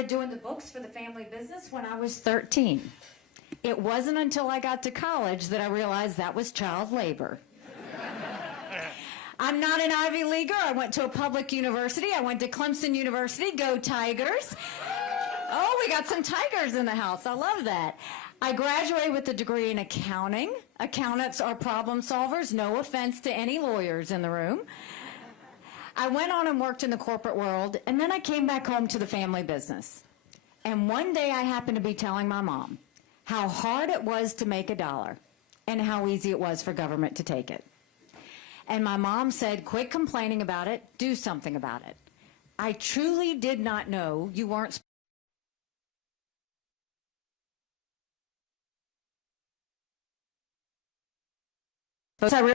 started doing the books for the family business when I was 13. It wasn't until I got to college that I realized that was child labor. I'm not an Ivy Leaguer. I went to a public university. I went to Clemson University. Go Tigers. Oh, we got some Tigers in the house. I love that. I graduated with a degree in accounting. Accountants are problem solvers. No offense to any lawyers in the room. I went on and worked in the corporate world, and then I came back home to the family business. And one day I happened to be telling my mom how hard it was to make $1 and how easy it was for government to take it. And my mom said, quit complaining about it, do something about it. I truly did not know you weren't supposed to.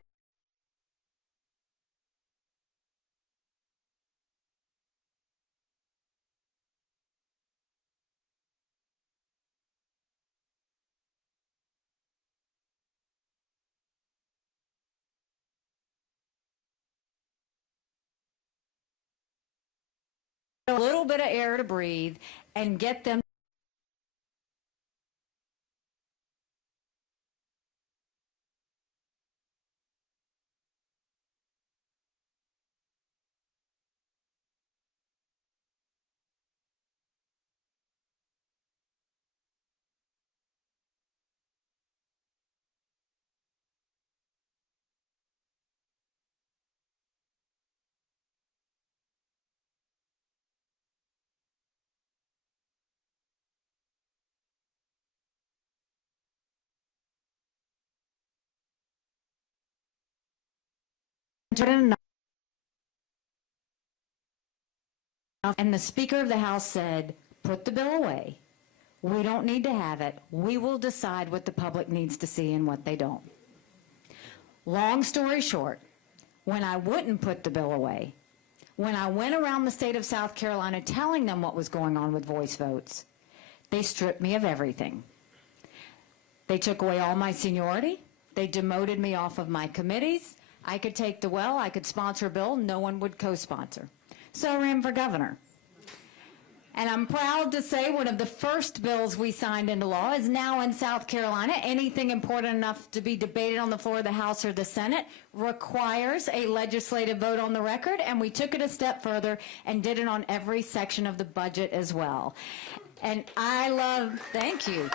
A little bit of air to breathe and get them and the Speaker of the House said, put the bill away. We don't need to have it. We will decide what the public needs to see and what they don't. Long story short, when I wouldn't put the bill away, when I went around the state of South Carolina telling them what was going on with voice votes, they stripped me of everything. They took away all my seniority. They demoted me off of my committees. I could take the well, I could sponsor a bill, no one would co-sponsor. So I ran for governor. And I'm proud to say one of the first bills we signed into law is now in South Carolina. Anything important enough to be debated on the floor of the House or the Senate requires a legislative vote on the record, and we took it a step further and did it on every section of the budget as well. And I love, thank you.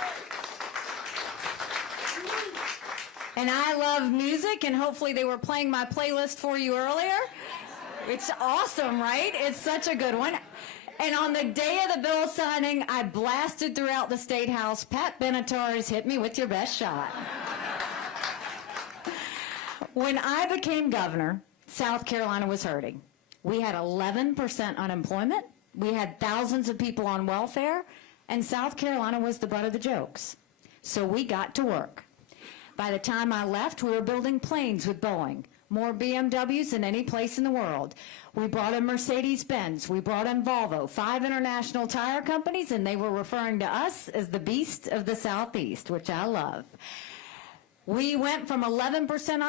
And I love music, and hopefully they were playing my playlist for you earlier. It's awesome, right? It's such a good one. And on the day of the bill signing, I blasted throughout the State House, Pat Benatar's Hit Me With Your Best Shot. When I became governor, South Carolina was hurting. We had 11% unemployment. We had thousands of people on welfare, and South Carolina was the butt of the jokes. So we got to work. By the time I left, we were building planes with Boeing, more BMWs than any place in the world. We brought in Mercedes-Benz, we brought in Volvo, 5 international tire companies, and they were referring to us as the beast of the Southeast, which I love. We went from 11%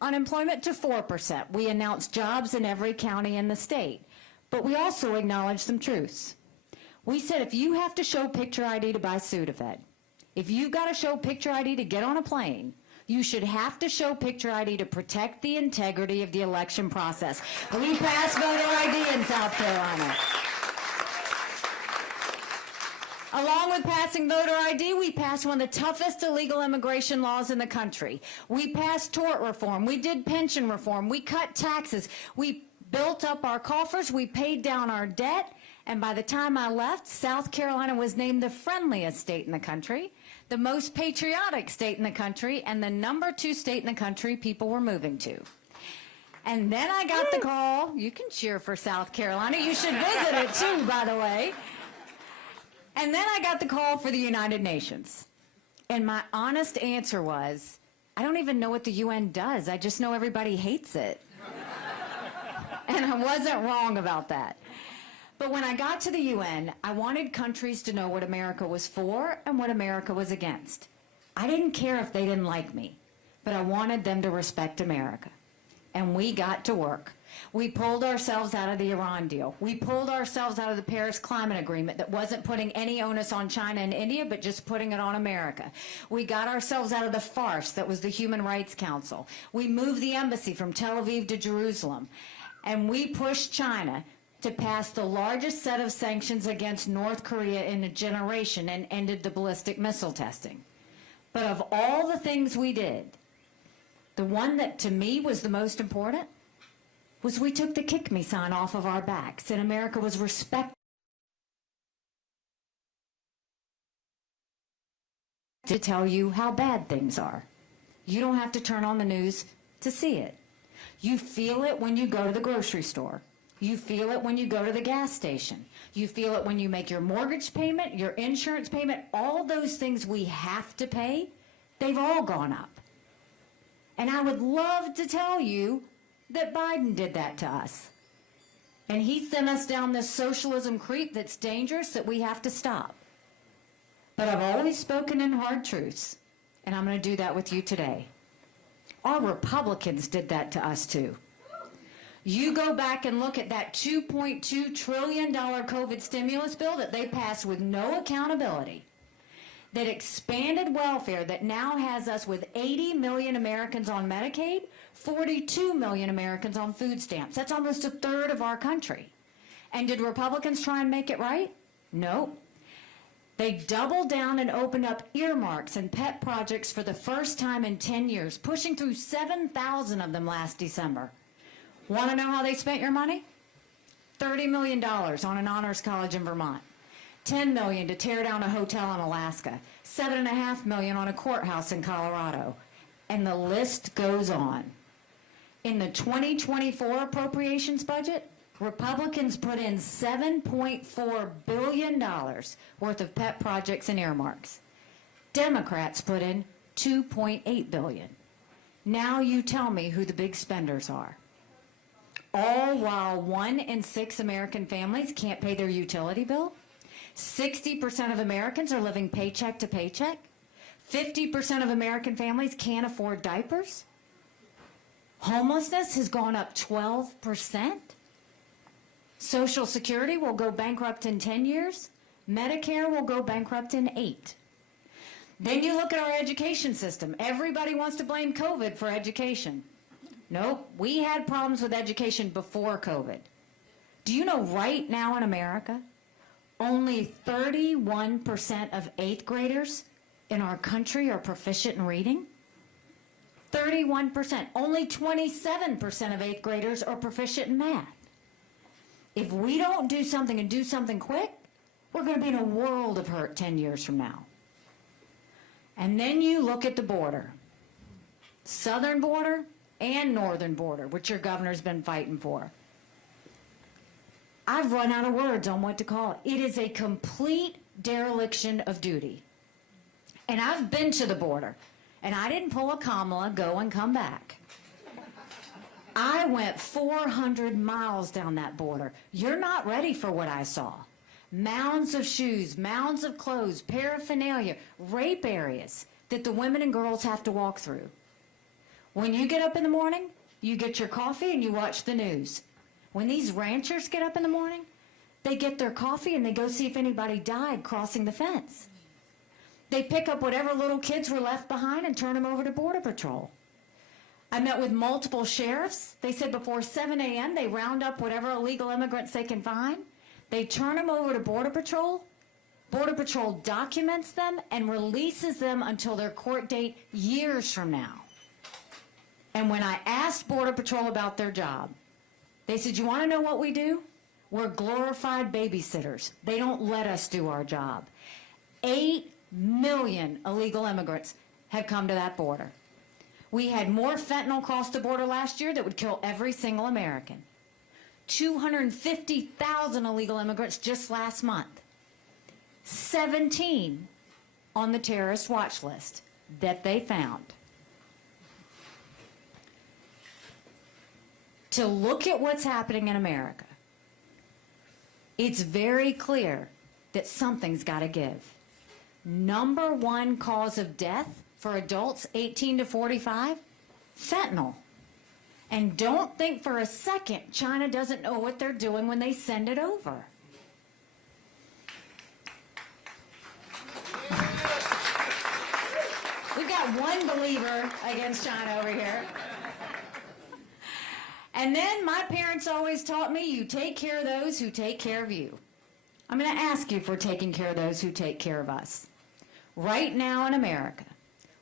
unemployment to 4%. We announced jobs in every county in the state. But we also acknowledged some truths. We said if you have to show picture ID to buy Sudafed, if you've got to show picture ID to get on a plane, you should have to show picture ID to protect the integrity of the election process. We passed voter ID in South Carolina. Along with passing voter ID, we passed one of the toughest illegal immigration laws in the country. We passed tort reform. We did pension reform. We cut taxes. We built up our coffers. We paid down our debt. And by the time I left, South Carolina was named the friendliest state in the country, the most patriotic state in the country, and the #2 state in the country people were moving to. And then I got the call. You can cheer for South Carolina. You should visit it too, by the way. And then I got the call for the United Nations. And my honest answer was, I don't even know what the UN does. I just know everybody hates it. And I wasn't wrong about that. But when I got to the UN, I wanted countries to know what America was for and what America was against. I didn't care if they didn't like me, but I wanted them to respect America. And we got to work. We pulled ourselves out of the Iran deal. We pulled ourselves out of the Paris Climate Agreement that wasn't putting any onus on China and India, but just putting it on America. We got ourselves out of the farce that was the Human Rights Council. We moved the embassy from Tel Aviv to Jerusalem. And we pushed China to pass the largest set of sanctions against North Korea in a generation and ended the ballistic missile testing. But of all the things we did, the one that to me was the most important was we took the kick me sign off of our backs, and America was respected to tell you how bad things are. You don't have to turn on the news to see it. You feel it when you go to the grocery store. You feel it when you go to the gas station. You feel it when you make your mortgage payment, your insurance payment, all those things we have to pay, they've all gone up. And I would love to tell you that Biden did that to us. And he sent us down this socialism creep that's dangerous that we have to stop. But I've always spoken in hard truths, and I'm going to do that with you today. Our Republicans did that to us too. You go back and look at that $2.2 trillion COVID stimulus bill that they passed with no accountability, that expanded welfare, that now has us with 80 million Americans on Medicaid, 42 million Americans on food stamps. That's almost a third of our country. And did Republicans try and make it right? No. They doubled down and opened up earmarks and pet projects for the first time in 10 years, pushing through 7,000 of them last December. Want to know how they spent your money? $30 million on an honors college in Vermont. $10 million to tear down a hotel in Alaska. $7.5 million on a courthouse in Colorado. And the list goes on. In the 2024 appropriations budget, Republicans put in $7.4 billion worth of pet projects and earmarks. Democrats put in $2.8 billion. Now you tell me who the big spenders are. All while 1 in 6 American families can't pay their utility bill. 60% of Americans are living paycheck to paycheck. 50% of American families can't afford diapers. Homelessness has gone up 12%. Social Security will go bankrupt in 10 years. Medicare will go bankrupt in 8. Then you look at our education system. Everybody wants to blame COVID for education. Nope, we had problems with education before COVID. Do you know right now in America, only 31% of 8th graders in our country are proficient in reading? 31%. Only 27% of 8th graders are proficient in math. If we don't do something and do something quick, we're going to be in a world of hurt 10 years from now. And then you look at the border. Southern border and northern border, which your governor's been fighting for. I've run out of words on what to call it. It is a complete dereliction of duty. And I've been to the border, and I didn't pull a Kamala, go and come back. I went 400 miles down that border. You're not ready for what I saw. Mounds of shoes, mounds of clothes, paraphernalia, rape areas that the women and girls have to walk through. When you get up in the morning, you get your coffee and you watch the news. When these ranchers get up in the morning, they get their coffee and they go see if anybody died crossing the fence. They pick up whatever little kids were left behind and turn them over to Border Patrol. I met with multiple sheriffs. They said before 7 a.m. they round up whatever illegal immigrants they can find. They turn them over to Border Patrol. Border Patrol documents them and releases them until their court date years from now. And when I asked Border Patrol about their job, they said, you want to know what we do? We're glorified babysitters. They don't let us do our job. 8 million illegal immigrants have come to that border. We had more fentanyl cross the border last year that would kill every single American. 250,000 illegal immigrants just last month. 17 on the terrorist watch list that they found. To look at what's happening in America, it's very clear that something's got to give. Number one cause of death for adults 18 to 45, fentanyl. And don't think for a second China doesn't know what they're doing when they send it over. We've got one believer against China over here. And then my parents always taught me, you take care of those who take care of you. I'm going to ask you if we're taking care of those who take care of us. Right now in America,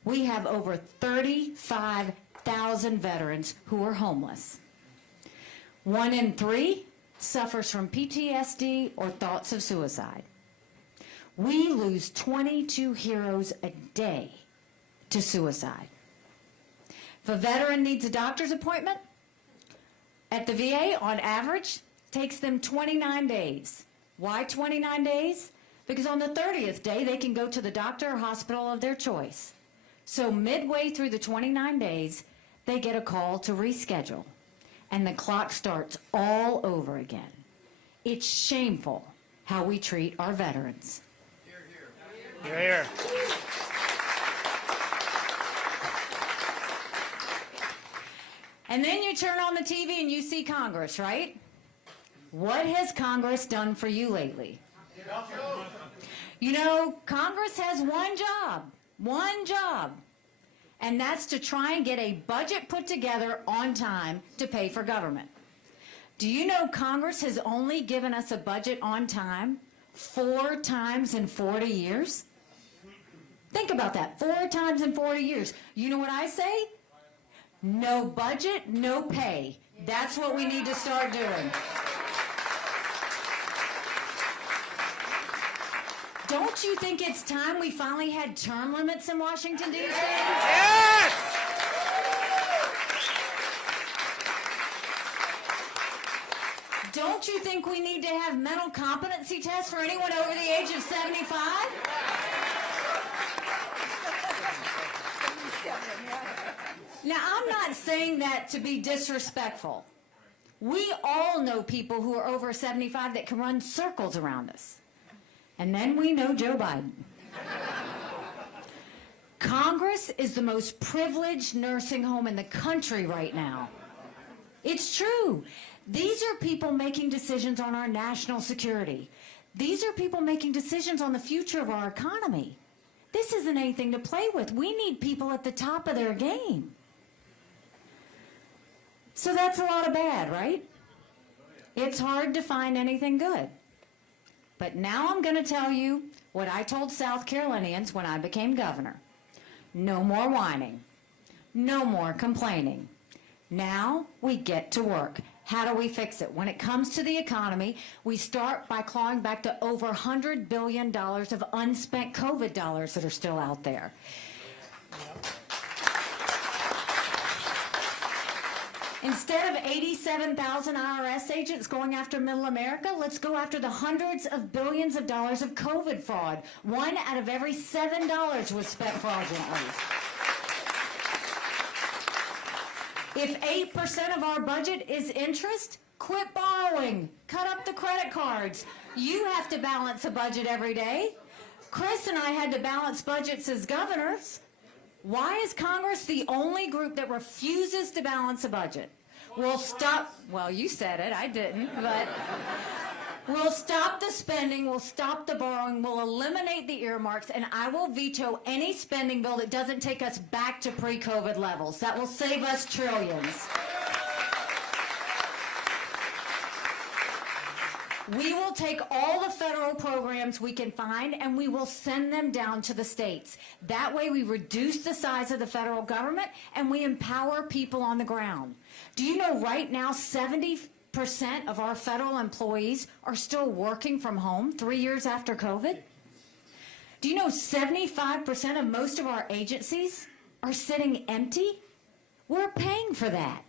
we have over 35,000 veterans who are homeless. 1 in 3 suffers from PTSD or thoughts of suicide. We lose 22 heroes a day to suicide. If a veteran needs a doctor's appointment, at the VA, on average, takes them 29 days. Why 29 days? Because on the 30th day, they can go to the doctor or hospital of their choice. So midway through the 29 days, they get a call to reschedule, and the clock starts all over again. It's shameful how we treat our veterans. Hear, hear. And then you turn on the TV and you see Congress, right? What has Congress done for you lately? You know, Congress has one job, and that's to try and get a budget put together on time to pay for government. Do you know Congress has only given us a budget on time 4 times in 40 years? Think about that, 4 times in 40 years. You know what I say? No budget, no pay. That's what we need to start doing. Don't you think it's time we finally had term limits in Washington, D.C.? Yes! Don't you think we need to have mental competency tests for anyone over the age of 75? Now, I'm not saying that to be disrespectful. We all know people who are over 75 that can run circles around us. And then we know Joe Biden. Congress is the most privileged nursing home in the country right now. It's true. These are people making decisions on our national security. These are people making decisions on the future of our economy. This isn't anything to play with. We need people at the top of their game. So that's a lot of bad, right? It's hard to find anything good. But now I'm going to tell you what I told South Carolinians when I became governor. No more whining. No more complaining. Now we get to work. How do we fix it? When it comes to the economy, we start by clawing back to over $100 billion of unspent COVID dollars that are still out there. Instead of 87,000 IRS agents going after middle America, let's go after the hundreds of billions of dollars of COVID fraud. 1 out of every $7 was spent fraudulently. If 8% of our budget is interest, quit borrowing. Cut up the credit cards. You have to balance a budget every day. Chris and I had to balance budgets as governors. Why is Congress the only group that refuses to balance a budget? We'll stop, well, you said it, I didn't, but we'll stop the spending, we'll stop the borrowing, we'll eliminate the earmarks, and I will veto any spending bill that doesn't take us back to pre-COVID levels. That will save us trillions. We will take all the federal programs we can find and we will send them down to the states. That way we reduce the size of the federal government and we empower people on the ground. Do you know right now 70% of our federal employees are still working from home 3 years after COVID? Do you know 75% of most of our agencies are sitting empty? We're paying for that.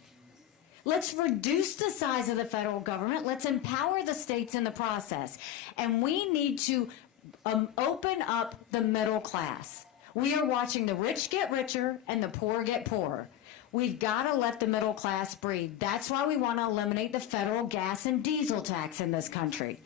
Let's reduce the size of the federal government. Let's empower the states in the process. And we need to open up the middle class. We are watching the rich get richer and the poor get poorer. We've got to let the middle class breathe. That's why we want to eliminate the federal gas and diesel tax in this country.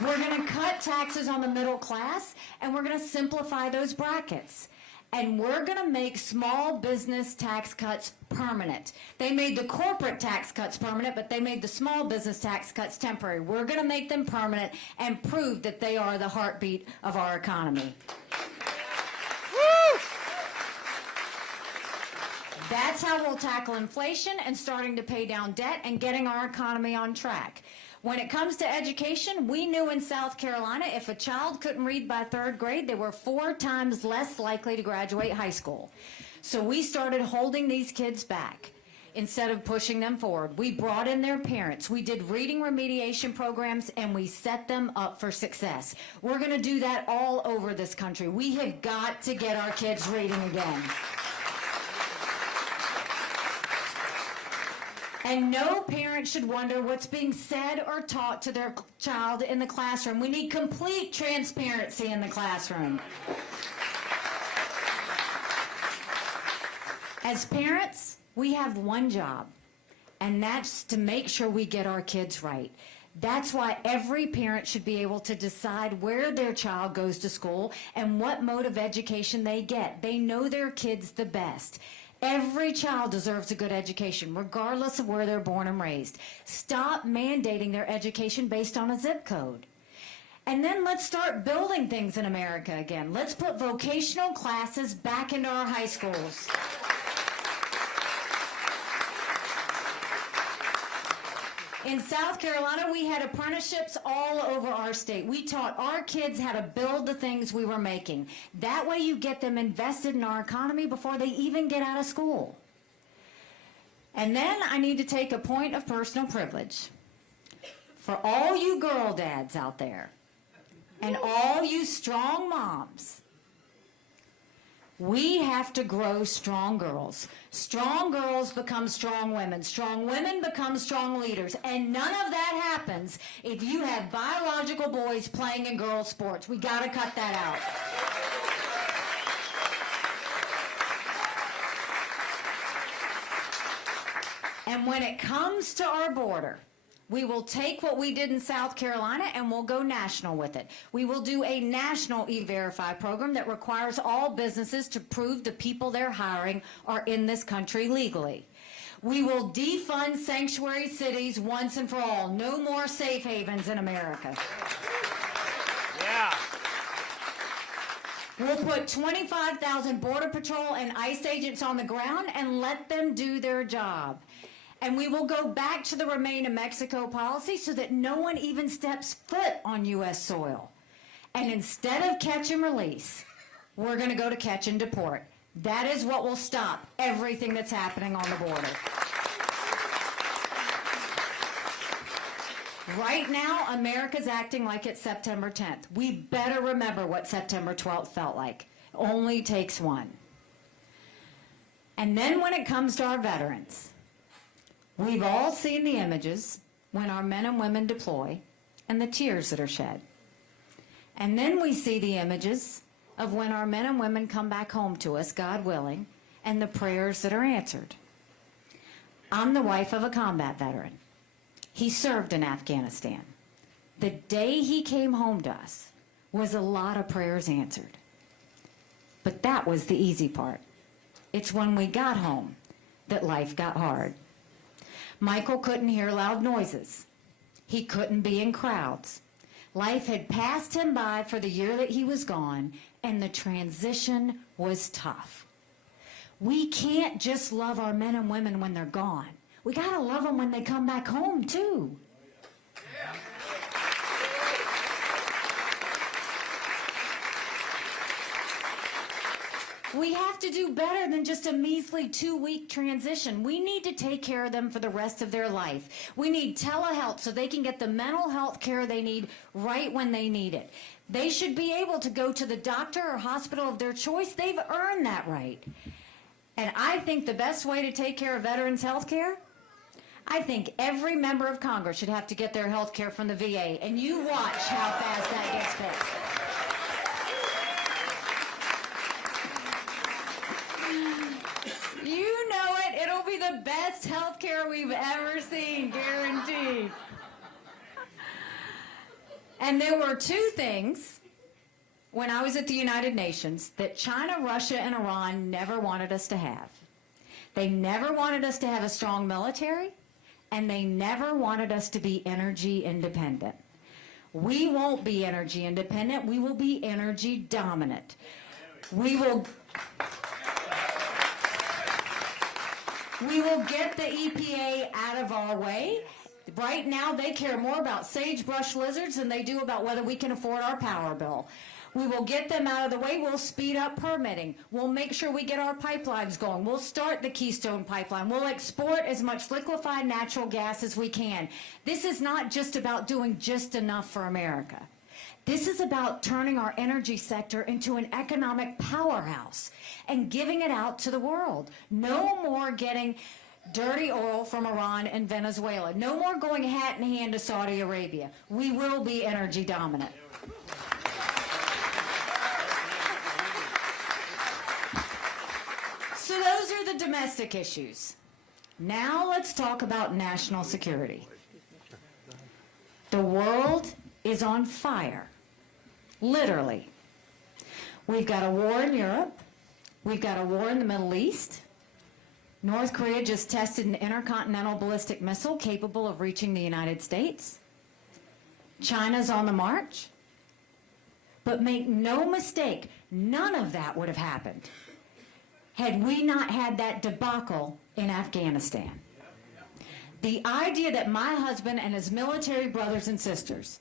We're going to cut taxes on the middle class, and we're going to simplify those brackets. And we're going to make small business tax cuts permanent. They made the corporate tax cuts permanent, but they made the small business tax cuts temporary. We're going to make them permanent and prove that they are the heartbeat of our economy. Woo! That's how we'll tackle inflation and starting to pay down debt and getting our economy on track. When it comes to education, we knew in South Carolina if a child couldn't read by 3rd grade, they were 4 times less likely to graduate high school. So we started holding these kids back instead of pushing them forward. We brought in their parents. We did reading remediation programs, and we set them up for success. We're going to do that all over this country. We have got to get our kids reading again. And no parent should wonder what's being said or taught to their child in the classroom. We need complete transparency in the classroom. As parents, we have one job, and that's to make sure we get our kids right. That's why every parent should be able to decide where their child goes to school and what mode of education they get. They know their kids the best. Every child deserves a good education, regardless of where they're born and raised. Stop mandating their education based on a zip code. And then let's start building things in America again. Let's put vocational classes back into our high schools. In South Carolina, we had apprenticeships all over our state. We taught our kids how to build the things we were making. That way you get them invested in our economy before they even get out of school. And then I need to take a point of personal privilege. For all you girl dads out there, and all you strong moms, we have to grow strong girls. Strong girls become strong women. Strong women become strong leaders. And none of that happens if you have biological boys playing in girls' sports. We got to cut that out. And when it comes to our border, we will take what we did in South Carolina and we'll go national with it. We will do a national E-Verify program that requires all businesses to prove the people they're hiring are in this country legally. We will defund sanctuary cities once and for all. No more safe havens in America. Yeah. We'll put 25,000 Border Patrol and ICE agents on the ground and let them do their job. And we will go back to the Remain in Mexico policy so that no one even steps foot on U.S. soil. And instead of catch and release, we're going to go to catch and deport. That is what will stop everything that's happening on the border. Right now, America's acting like it's September 10th. We better remember what September 12th felt like. Only takes one. And then when it comes to our veterans, we've all seen the images when our men and women deploy and the tears that are shed. And then we see the images of when our men and women come back home to us, God willing, and the prayers that are answered. I'm the wife of a combat veteran. He served in Afghanistan. The day he came home to us was a lot of prayers answered. But that was the easy part. It's when we got home that life got hard. Michael couldn't hear loud noises. He couldn't be in crowds. Life had passed him by for the year that he was gone, and the transition was tough. We can't just love our men and women when they're gone. We got to love them when they come back home, too. We have to do better than just a measly 2-week transition. We need to take care of them for the rest of their life. We need telehealth so they can get the mental health care they need right when they need it. They should be able to go to the doctor or hospital of their choice. They've earned that right. And I think the best way to take care of veterans' health care, I think every member of Congress should have to get their health care from the VA. And you watch how fast that gets fixed. You know it. It'll be the best health care we've ever seen, guaranteed. And there were 2 things when I was at the United Nations that China, Russia, and Iran never wanted us to have. They never wanted us to have a strong military, and they never wanted us to be energy independent. We won't be energy independent. We will be energy dominant. We will get the EPA out of our way. Right now, they care more about sagebrush lizards than they do about whether we can afford our power bill. We will get them out of the way. We'll speed up permitting. We'll make sure we get our pipelines going. We'll start the Keystone Pipeline. We'll export as much liquefied natural gas as we can. This is not just about doing just enough for America. This is about turning our energy sector into an economic powerhouse and giving it out to the world. No more getting dirty oil from Iran and Venezuela. No more going hat in hand to Saudi Arabia. We will be energy dominant. So those are the domestic issues. Now let's talk about national security. The world is on fire, literally. We've got a war in Europe. We've got a war in the Middle East. North Korea just tested an intercontinental ballistic missile capable of reaching the United States. China's on the march. But make no mistake, none of that would have happened had we not had that debacle in Afghanistan. The idea that my husband and his military brothers and sisters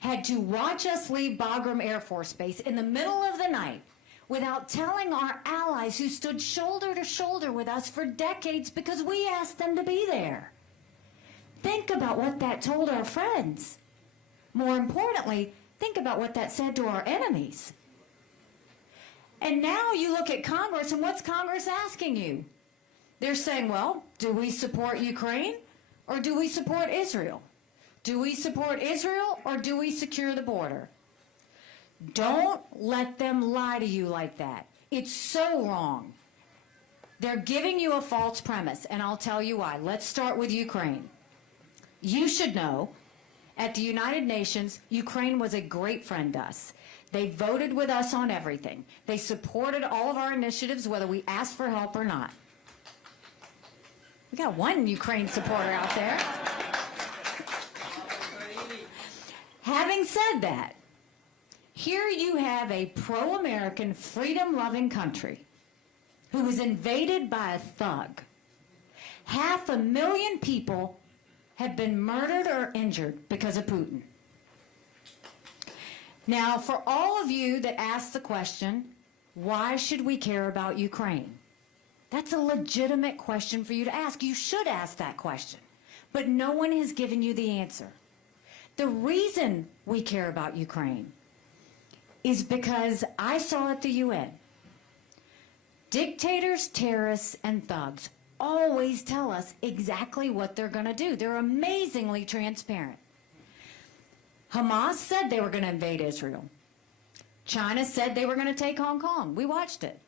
had to watch us leave Bagram Air Force Base in the middle of the night without telling our allies who stood shoulder to shoulder with us for decades because we asked them to be there. Think about what that told our friends. More importantly, think about what that said to our enemies. And now you look at Congress, and what's Congress asking you? They're saying, well, do we support Ukraine or do we support Israel? Do we support Israel or do we secure the border? Don't let them lie to you like that. It's so wrong. They're giving you a false premise, and I'll tell you why. Let's start with Ukraine. You should know, at the United Nations, Ukraine was a great friend to us. They voted with us on everything. They supported all of our initiatives, whether we asked for help or not. We got one Ukraine supporter out there. Having said that, here you have a pro-American, freedom-loving country who was invaded by a thug. 500,000 people have been murdered or injured because of Putin. Now, for all of you that ask the question, why should we care about Ukraine? That's a legitimate question for you to ask. You should ask that question. But no one has given you the answer. The reason we care about Ukraine is because I saw at the UN, dictators, terrorists, and thugs always tell us exactly what they're going to do. They're amazingly transparent. Hamas said they were going to invade Israel. China said they were going to take Hong Kong. We watched it.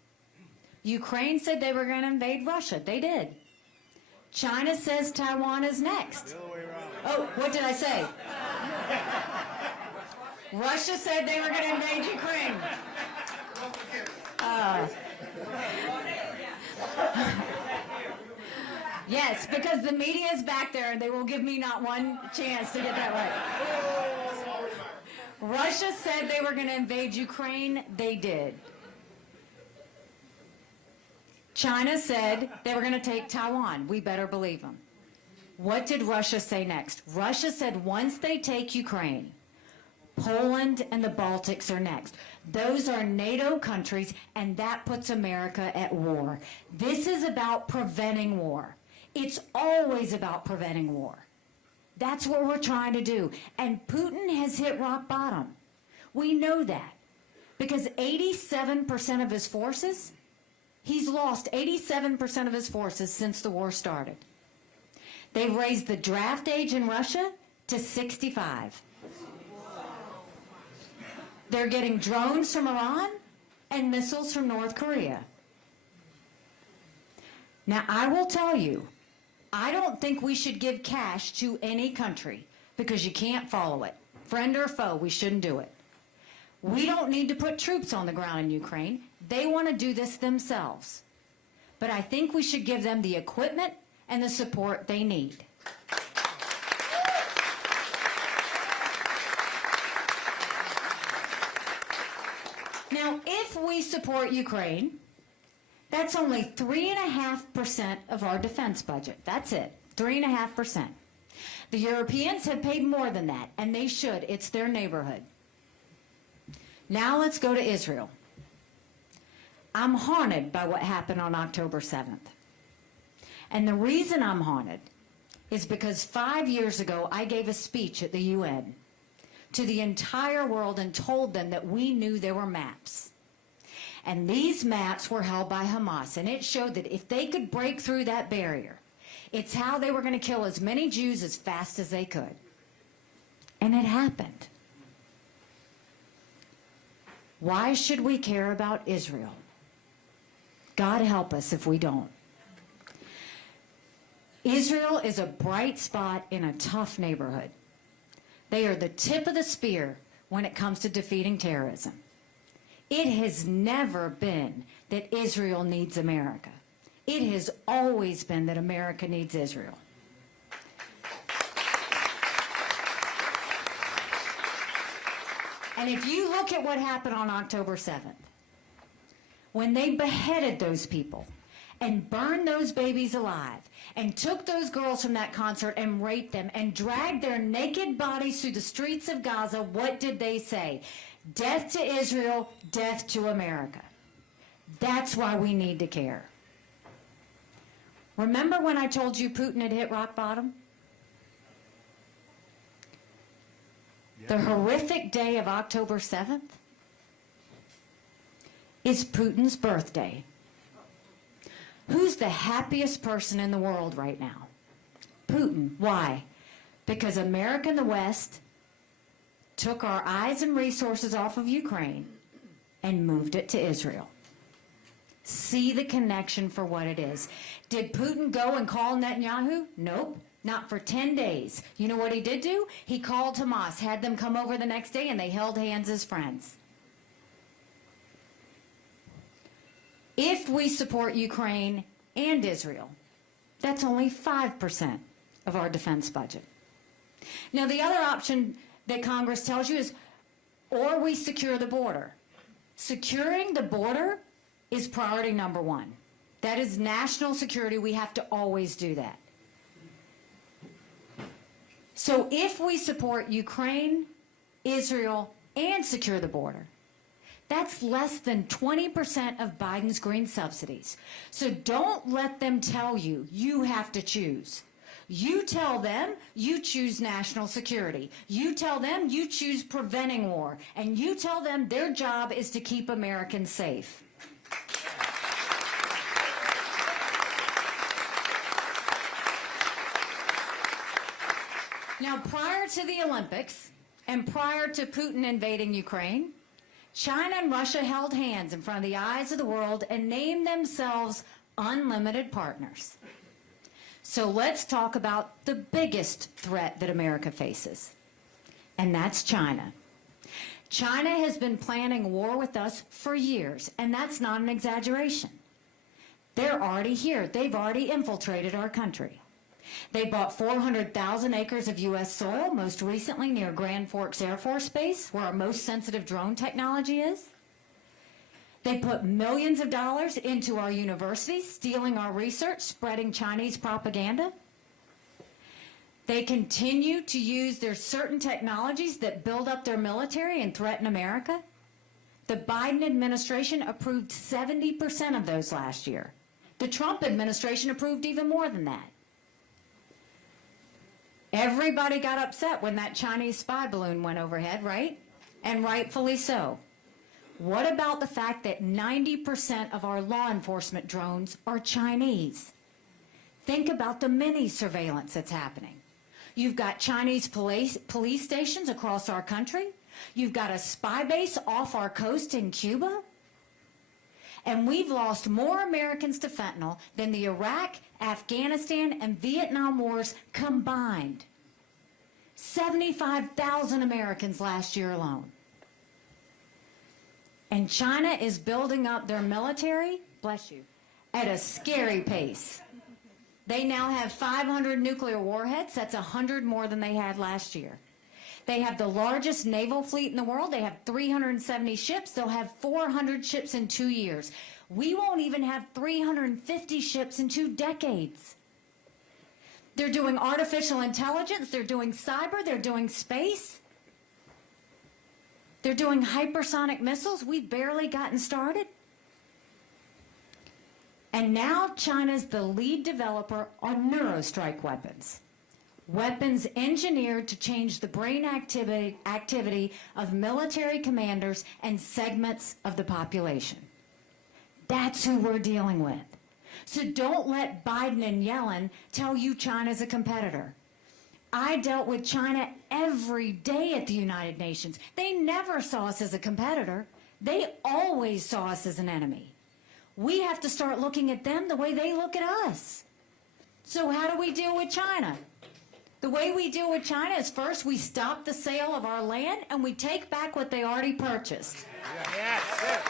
Ukraine said they were going to invade Russia. They did. China says Taiwan is next. Oh, what did I say? Russia said they were going to invade Ukraine. Yes, because the media is back there and they will give me not one chance to get that right. Russia said they were going to invade Ukraine. They did. China said they were going to take Taiwan. We better believe them. What did Russia say next? Russia said once they take Ukraine, Poland and the Baltics are next. Those are NATO countries, and that puts America at war. This is about preventing war. It's always about preventing war. That's what we're trying to do. And Putin has hit rock bottom. We know that because 87% of his forces, he's lost 87% of his forces since the war started. They've raised the draft age in Russia to 65. They're getting drones from Iran and missiles from North Korea. Now, I will tell you, I don't think we should give cash to any country because you can't follow it. Friend or foe, we shouldn't do it. We don't need to put troops on the ground in Ukraine. They want to do this themselves. But I think we should give them the equipment and the support they need. Now, if we support Ukraine, that's only 3.5% of our defense budget. That's it, 3.5%. The Europeans have paid more than that, and they should. It's their neighborhood. Now let's go to Israel. I'm haunted by what happened on October 7th. And the reason I'm haunted is because 5 years ago, I gave a speech at the UN to the entire world and told them that we knew there were maps. And these maps were held by Hamas, and it showed that if they could break through that barrier, it's how they were going to kill as many Jews as fast as they could. And it happened. Why should we care about Israel? God help us if we don't. Israel is a bright spot in a tough neighborhood. They are the tip of the spear when it comes to defeating terrorism. It has never been that Israel needs America. It has always been that America needs Israel. And if you look at what happened on October 7th, when they beheaded those people and burned those babies alive and took those girls from that concert and raped them and dragged their naked bodies through the streets of Gaza, what did they say? Death to Israel, death to America. That's why we need to care. Remember when I told you Putin had hit rock bottom? The horrific day of October 7th is Putin's birthday. Who's the happiest person in the world right now? Putin. Why? Because America and the West took our eyes and resources off of Ukraine and moved it to Israel. See the connection for what it is. Did Putin go and call Netanyahu? Nope, not for 10 days. You know what he did do? He called Hamas, had them come over the next day, and they held hands as friends. If we support Ukraine and Israel, that's only 5% of our defense budget. Now, the other option that Congress tells you is, or we secure the border. Securing the border is priority number one. That is national security. We have to always do that. So if we support Ukraine, Israel, and secure the border, that's less than 20% of Biden's green subsidies. So don't let them tell you, you have to choose. You tell them you choose national security. You tell them you choose preventing war. And you tell them their job is to keep Americans safe. Now, prior to the Olympics and prior to Putin invading Ukraine, China and Russia held hands in front of the eyes of the world and named themselves unlimited partners. So let's talk about the biggest threat that America faces, and that's China. China has been planning war with us for years, and that's not an exaggeration. They're already here. They've already infiltrated our country. They bought 400,000 acres of U.S. soil, most recently near Grand Forks Air Force Base, where our most sensitive drone technology is. They put millions of dollars into our universities, stealing our research, spreading Chinese propaganda. They continue to use their certain technologies that build up their military and threaten America. The Biden administration approved 70% of those last year. The Trump administration approved even more than that. Everybody got upset when that Chinese spy balloon went overhead, right? And rightfully so. What about the fact that 90% of our law enforcement drones are Chinese? Think about the mini surveillance that's happening. You've got Chinese police stations across our country. You've got a spy base off our coast in Cuba. And we've lost more Americans to fentanyl than the Iraq, Afghanistan, and Vietnam wars combined. 75,000 Americans last year alone. And China is building up their military, bless you, at a scary pace. They now have 500 nuclear warheads. That's 100 more than they had last year. They have the largest naval fleet in the world. They have 370 ships. They'll have 400 ships in 2 years. We won't even have 350 ships in 2 decades. They're doing artificial intelligence. They're doing cyber. They're doing space. They're doing hypersonic missiles. We've barely gotten started. And now China's the lead developer on neurostrike weapons. Weapons engineered to change the brain activity of military commanders and segments of the population. That's who we're dealing with. So don't let Biden and Yellen tell you China's a competitor. I dealt with China every day at the United Nations. They never saw us as a competitor. They always saw us as an enemy. We have to start looking at them the way they look at us. So how do we deal with China? The way we deal with China is first we stop the sale of our land and we take back what they already purchased. Yes, yes.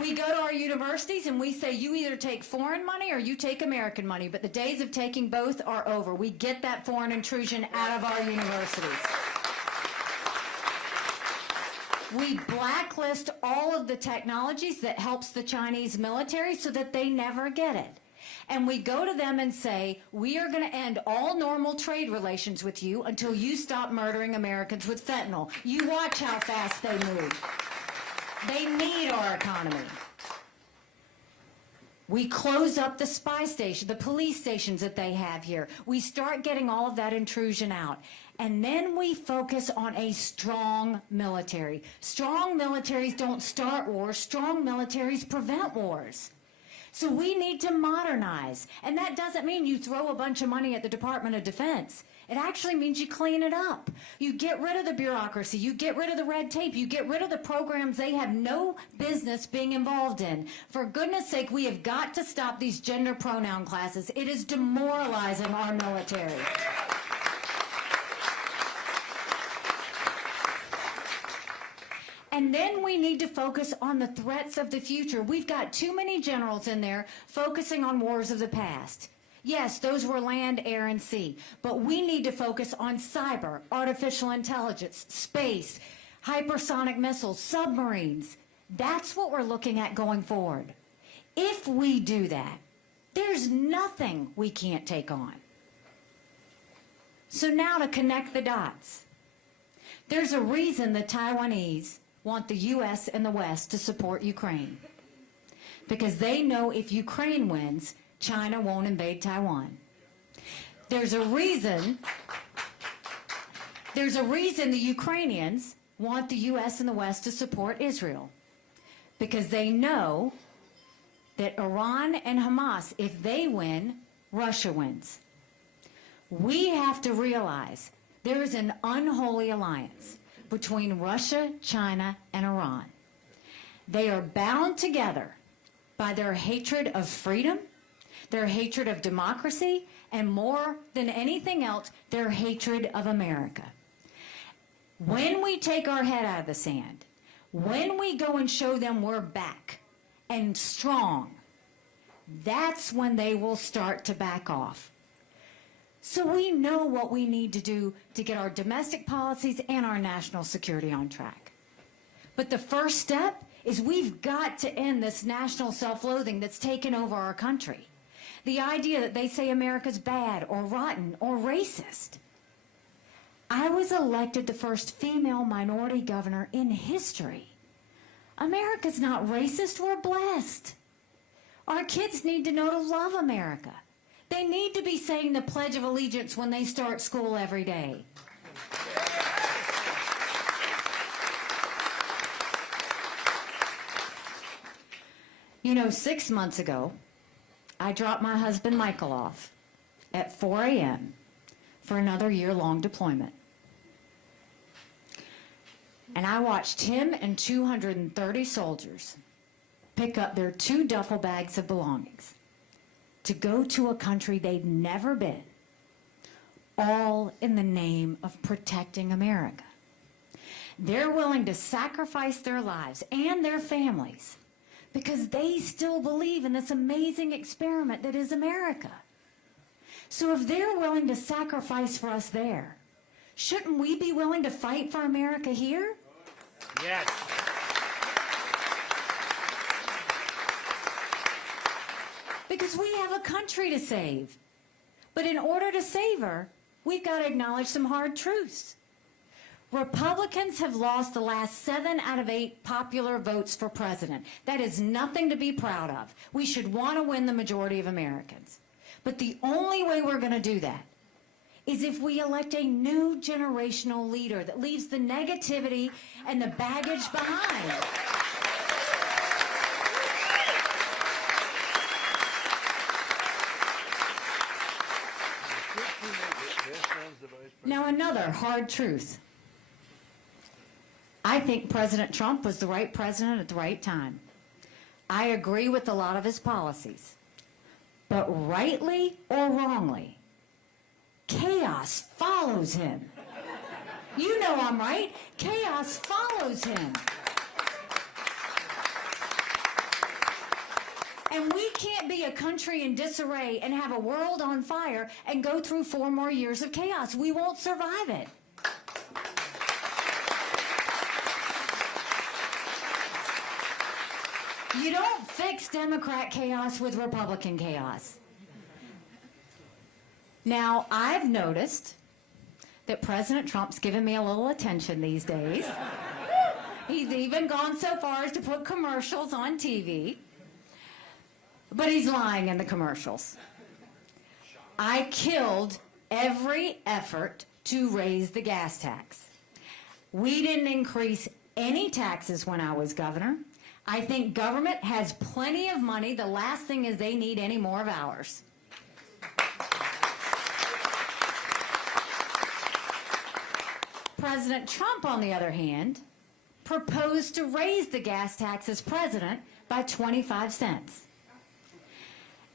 We go to our universities and we say, you either take foreign money or you take American money, but the days of taking both are over. We get that foreign intrusion out of our universities. We blacklist all of the technologies that helps the Chinese military so that they never get it. And we go to them and say, we are going to end all normal trade relations with you until you stop murdering Americans with fentanyl. You watch how fast they move. They need our economy. We close up the spy station, the police stations that they have here. We start getting all of that intrusion out. And then we focus on a strong military. Strong militaries don't start wars. Strong militaries prevent wars. So we need to modernize. And that doesn't mean you throw a bunch of money at the Department of Defense. It actually means you clean it up. You get rid of the bureaucracy. You get rid of the red tape. You get rid of the programs they have no business being involved in. For goodness sake, we have got to stop these gender pronoun classes. It is demoralizing our military. And then we need to focus on the threats of the future. We've got too many generals in there focusing on wars of the past. Yes, those were land, air, and sea. But we need to focus on cyber, artificial intelligence, space, hypersonic missiles, submarines. That's what we're looking at going forward. If we do that, there's nothing we can't take on. So now to connect the dots. There's a reason the Taiwanese want the U.S. and the West to support Ukraine. Because they know if Ukraine wins, China won't invade Taiwan. There's a reason the Ukrainians want the U.S. and the West to support Israel. Because they know that Iran and Hamas, if they win, Russia wins. We have to realize there is an unholy alliance between Russia, China, and Iran. They are bound together by their hatred of freedom, their hatred of democracy, and more than anything else, their hatred of America. When we take our head out of the sand, when we go and show them we're back and strong, that's when they will start to back off. So we know what we need to do to get our domestic policies and our national security on track. But the first step is we've got to end this national self-loathing that's taken over our country. The idea that they say America's bad or rotten or racist. I was elected the first female minority governor in history. America's not racist, we're blessed. Our kids need to know to love America. They need to be saying the Pledge of Allegiance when they start school every day. You know, 6 months ago, I dropped my husband Michael off at 4 a.m. for another year-long deployment. And I watched him and 230 soldiers pick up their 2 duffel bags of belongings to go to a country they'd never been, all in the name of protecting America. They're willing to sacrifice their lives and their families because they still believe in this amazing experiment that is America. So if they're willing to sacrifice for us there, shouldn't we be willing to fight for America here? Yes. Because we have a country to save. But in order to save her, we've got to acknowledge some hard truths. Republicans have lost the last 7 out of 8 popular votes for president. That is nothing to be proud of. We should want to win the majority of Americans. But the only way we're going to do that is if we elect a new generational leader that leaves the negativity and the baggage behind. Now, another hard truth. I think President Trump was the right president at the right time. I agree with a lot of his policies. But rightly or wrongly, chaos follows him. You know I'm right. Chaos follows him. And we can't be a country in disarray and have a world on fire and go through 4 more years of chaos. We won't survive it. You don't fix Democrat chaos with Republican chaos. Now, I've noticed that President Trump's given me a little attention these days. He's even gone so far as to put commercials on TV. But he's lying in the commercials. I killed every effort to raise the gas tax. We didn't increase any taxes when I was governor. I think government has plenty of money. The last thing is they need any more of ours. President Trump, on the other hand, proposed to raise the gas tax as president by 25 cents.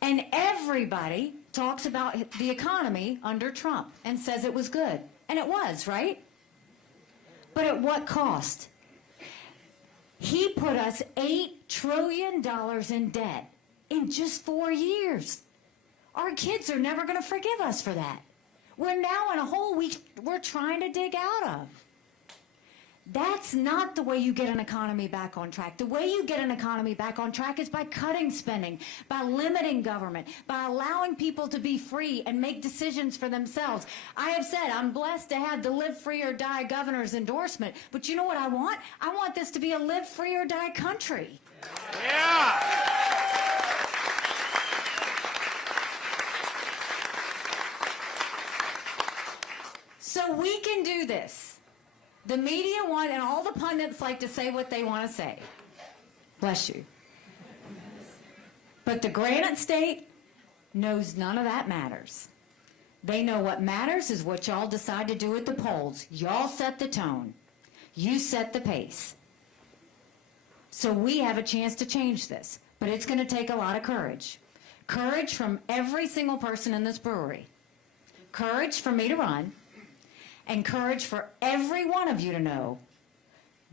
And everybody talks about the economy under Trump and says it was good. And it was, right? But at what cost? He put us $8 trillion in debt in just 4 years. Our kids are never going to forgive us for that. We're now in a hole we're trying to dig out of. That's not the way you get an economy back on track. The way you get an economy back on track is by cutting spending, by limiting government, by allowing people to be free and make decisions for themselves. I have said I'm blessed to have the Live Free or Die governor's endorsement, but you know what I want? I want this to be a live free or die country. Yeah. So we can do this. The media and all the pundits like to say what they want to say. Bless you. But the Granite State knows none of that matters. They know what matters is what y'all decide to do at the polls. Y'all set the tone. You set the pace. So we have a chance to change this. But it's going to take a lot of courage. Courage from every single person in this brewery. Courage for me to run. And courage for every one of you to know,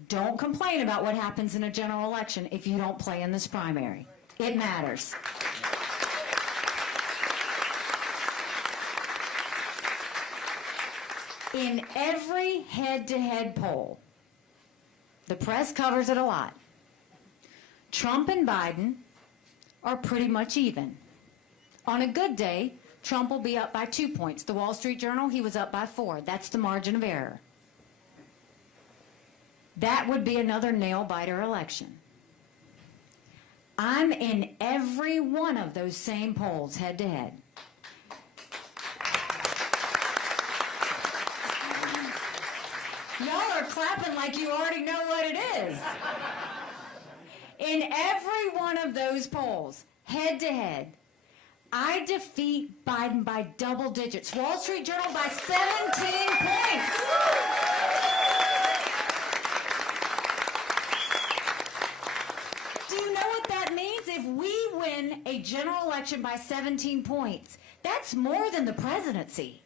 don't complain about what happens in a general election if you don't play in this primary. It matters. In every head-to-head poll, the press covers it a lot, Trump and Biden are pretty much even. On a good day, Trump will be up by 2 points. The Wall Street Journal, he was up by 4. That's the margin of error. That would be another nail-biter election. I'm in every one of those same polls, head-to-head. Y'all are clapping like you already know what it is. In every one of those polls, head-to-head, I defeat Biden by double digits. Wall Street Journal by 17 points. Do you know what that means? If we win a general election by 17 points, that's more than the presidency.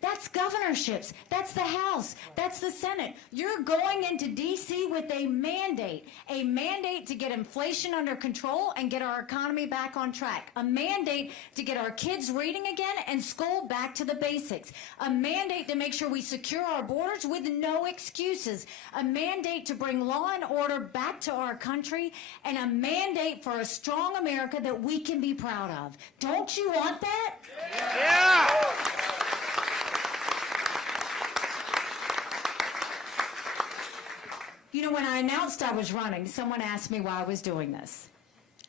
That's governorships. That's the House. That's the Senate. You're going into D.C. with a mandate to get inflation under control and get our economy back on track, a mandate to get our kids reading again and school back to the basics, a mandate to make sure we secure our borders with no excuses, a mandate to bring law and order back to our country, and a mandate for a strong America that we can be proud of. Don't you want that? Yeah. You know, when I announced I was running, someone asked me why I was doing this.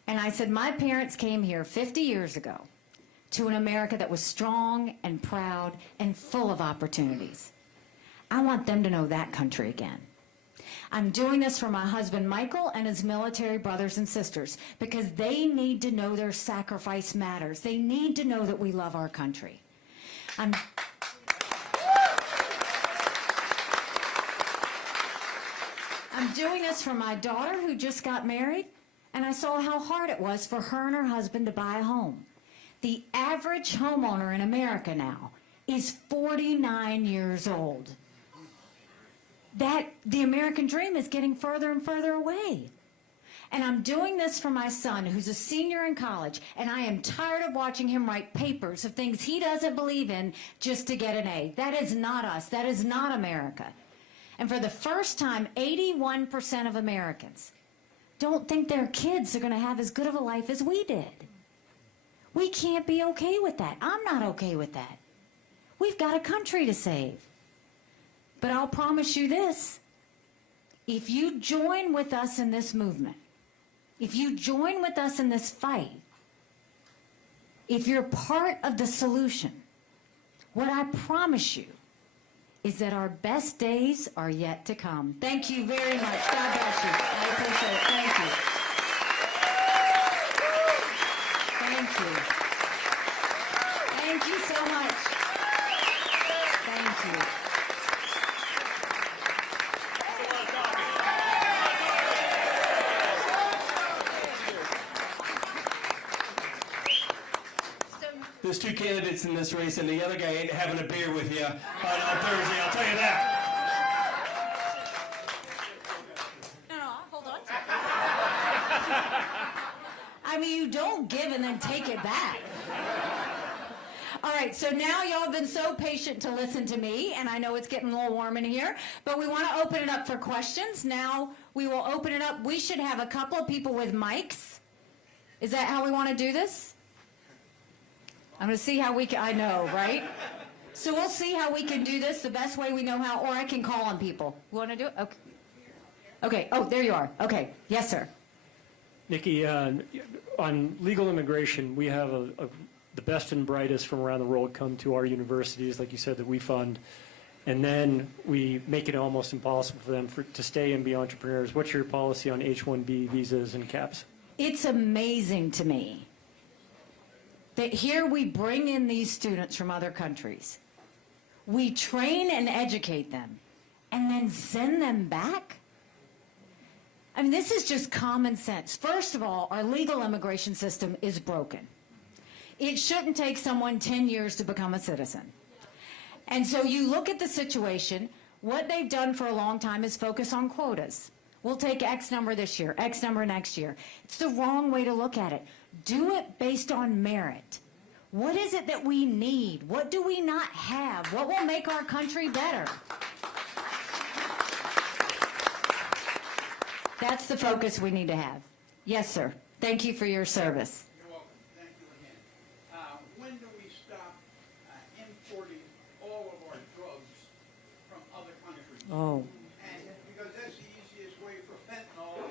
And I said, my parents came here 50 years ago to an America that was strong and proud and full of opportunities. I want them to know that country again. I'm doing this for my husband, Michael, and his military brothers and sisters, because they need to know their sacrifice matters. They need to know that we love our country. I'm doing this for my daughter who just got married, and I saw how hard it was for her and her husband to buy a home. The average homeowner in America now is 49 years old. The American dream is getting further and further away. And I'm doing this for my son, who's a senior in college, and I am tired of watching him write papers of things he doesn't believe in just to get an A. That is not us. That is not America. And for the first time, 81% of Americans don't think their kids are going to have as good of a life as we did. We can't be okay with that. I'm not okay with that. We've got a country to save. But I'll promise you this, if you join with us in this movement, if you join with us in this fight, if you're part of the solution, what I promise you is that our best days are yet to come. Thank you very much. God bless you. I appreciate it. Thank you. Thank you. Thank you so much. Thank you. There's two candidates in this race, and the other guy ain't having a beer with you on Thursday, I'll tell you that. No, hold on. I mean, you don't give and then take it back. All right, so now y'all have been so patient to listen to me, and I know it's getting a little warm in here, but we want to open it up for questions. Now we will open it up. We should have a couple of people with mics. Is that how we want to do this? I'm going to see how we can, I know, right? So we'll see how we can do this the best way we know how, or I can call on people. You want to do it? Okay. Okay. Oh, there you are. Okay. Yes, sir. Nikki, on legal immigration, we have the best and brightest from around the world come to our universities, like you said, that we fund, and then we make it almost impossible for them to stay and be entrepreneurs. What's your policy on H-1B visas and caps? It's amazing to me that here we bring in these students from other countries. We train and educate them and then send them back? I mean, this is just common sense. First of all, our legal immigration system is broken. It shouldn't take someone 10 years to become a citizen. And so you look at the situation, what they've done for a long time is focus on quotas. We'll take X number this year, X number next year. It's the wrong way to look at it. Do it based on merit. What is it that we need? What do we not have? What will make our country better? That's the focus we need to have. Yes, sir. Thank you for your service. You're welcome. Thank you again. When do we stop importing all of our drugs from other countries? Oh. And because that's the easiest way for fentanyl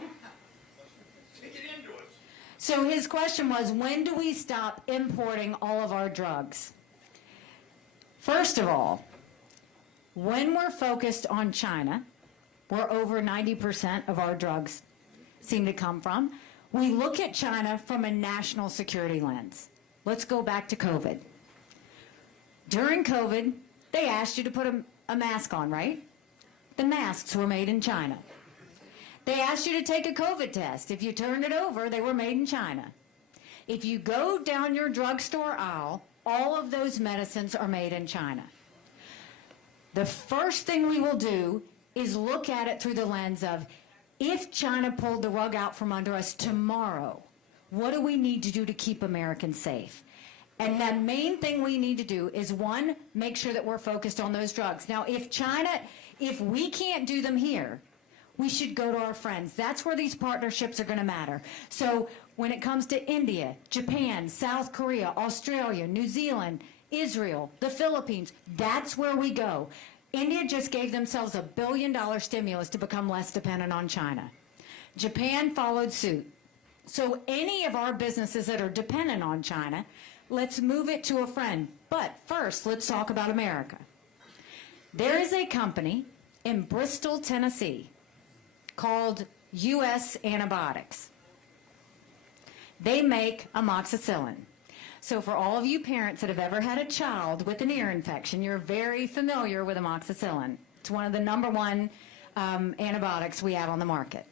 to get into us. So his question was, when do we stop importing all of our drugs? First of all, when we're focused on China, where over 90% of our drugs seem to come from, we look at China from a national security lens. Let's go back to COVID. During COVID, they asked you to put a mask on, right? The masks were made in China. They asked you to take a COVID test. If you turned it over, they were made in China. If you go down your drugstore aisle, all of those medicines are made in China. The first thing we will do is look at it through the lens of, if China pulled the rug out from under us tomorrow, what do we need to do to keep Americans safe? And the main thing we need to do is, one, make sure that we're focused on those drugs. Now, if we can't do them here, we should go to our friends. That's where these partnerships are going to matter. So when it comes to India, Japan, South Korea, Australia, New Zealand, Israel, the Philippines, that's where we go. India just gave themselves $1 billion stimulus to become less dependent on China. Japan followed suit. So any of our businesses that are dependent on China, let's move it to a friend. But first, let's talk about America. There is a company in Bristol, Tennessee, called U.S. Antibiotics. They make amoxicillin. So for all of you parents that have ever had a child with an ear infection, you're very familiar with amoxicillin. It's one of the #1 antibiotics we have on the market.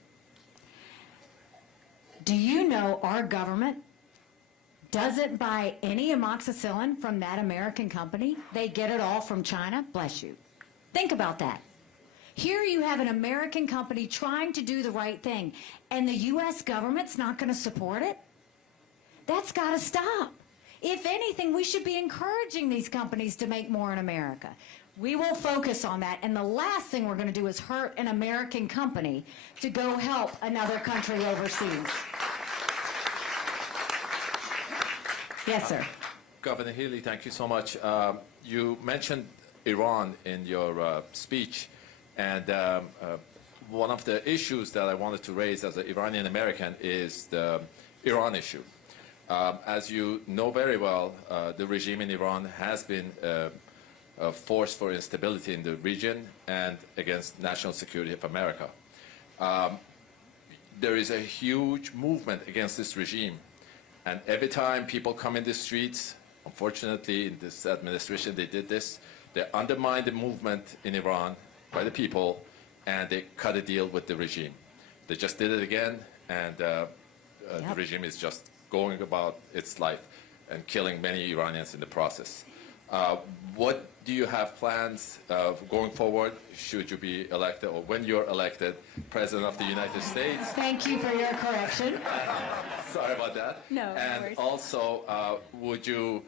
Do you know our government doesn't buy any amoxicillin from that American company? They get it all from China? Bless you. Think about that. Here you have an American company trying to do the right thing, and the U.S. government's not going to support it? That's got to stop. If anything, we should be encouraging these companies to make more in America. We will focus on that, and the last thing we're going to do is hurt an American company to go help another country overseas. Yes, sir. Governor Haley, thank you so much. You mentioned Iran in your speech, and one of the issues that I wanted to raise as an Iranian American is the Iran issue. As you know very well, the regime in Iran has been a force for instability in the region and against national security of America. There is a huge movement against this regime, and every time people come in the streets, unfortunately in this administration they did this, they undermine the movement in Iran by the people, and they cut a deal with the regime. They just did it again, and the regime is just going about its life and killing many Iranians in the process. What do you have plans going forward, should you be elected, or when you're elected President of the United States? Thank you for your correction. Sorry about that. No And worries. also, would you